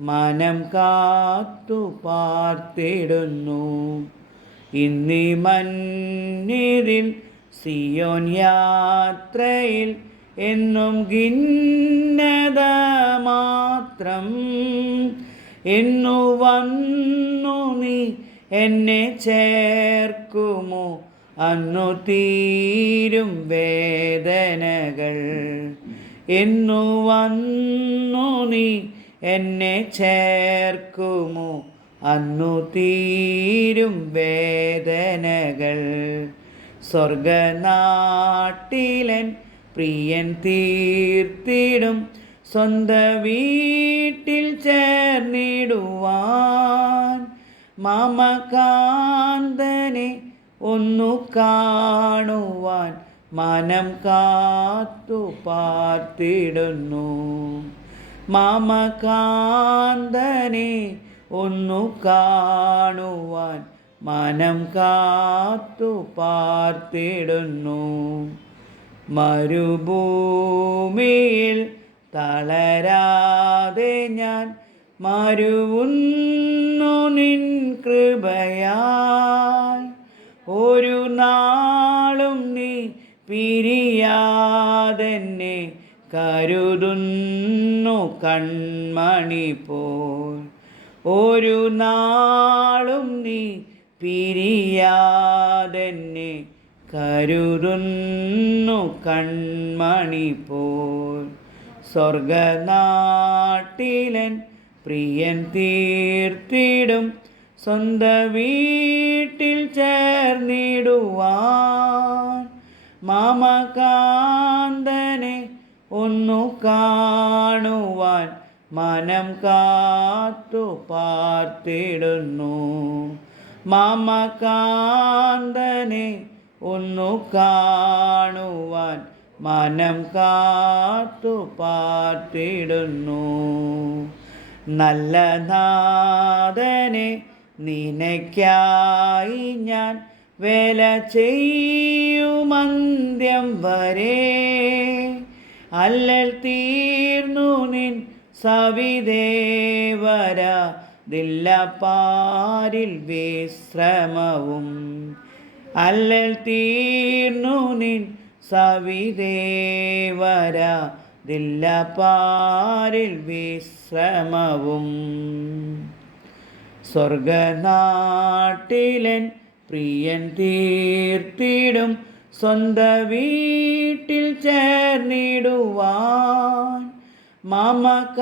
മനം കാത്തു പാർത്തിടുന്നു. ഇന്നി മന്നിരിൽ സിയോൻ യാത്രയിൽ എന്നും ഖിന്നത മാത്രം. എന്നു വന്നു നീ എന്നെ ചേർക്കുമോ? അന്നു തീരും വേദനകൾ. എന്നു വന്നു നീ എന്നെ ചേർക്കുമോ. അന്നു തീരും വേദനകൾ. സ്വർഗനാട്ടിലൻ പ്രിയൻ തീർത്തിടും. സ്വന്ത വീട്ടിൽ ചേർന്നിടുവാൻ മാമകാന്തനെ ഒന്നു കാണുവാൻ. മനം കാത്തു പാർത്തിടുന്നു. മാമകാന്തനെ ഒന്നു കാണുവാൻ മനം കാത്തു പാർത്തിടുന്നു. മരുഭൂമിയിൽ തളരാതെ ഞാൻ മരുവുന്നു നിൻ കൃപയാൽ. ഒരു നാളും നീ പിരിയാതെന്നെ കരുതുന്നു കൺമണി പോൽ. ഒരു നാളും നീ പിരിയാതെന്നെ കരുതുന്നു കൺമണി പോൽ. സ്വർഗനാട്ടിലൻ പ്രിയൻ തീർത്തിടും സ്വന്ത വീട്ടിൽ ചേർന്നിടുവാൻ. ഒന്നു കാണുവാൻ മനം കാത്തു പാർത്തിടുന്നു. മാമകാന്തനെ ഒന്നു കാണുവാൻ മനം കാത്തു പാർത്തിടുന്നു. നല്ല നാഥനെ നിനയ്ക്കായി ഞാൻ വേല ചെയ്യുമന്ത്യം വരെ. അല്ലൽ തീർന്നു നിൻ സവിദേവര ദില്ല പാരിൽ വിശ്രമവും. അല്ലൽ തീർന്നു നിൻ സവിദേവര ദില്ല പാരിൽ വിശ്രമവും. സ്വർഗനാട്ടിലൻ പ്രിയൻ തീർത്തിടും സ്വന്ത വീട്ടിൽ ചേർന്നിടുവാൻ മമകാന്തനെ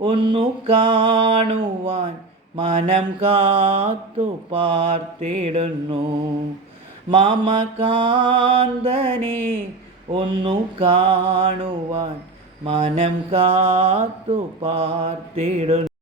ഒന്നു കാണുവാൻ മനം കാത്തു പാർത്തിടുന്നു. മമകാന്തനെ ഒന്നു കാണുവാൻ മനം കാത്തു പാർത്തിടുന്നു.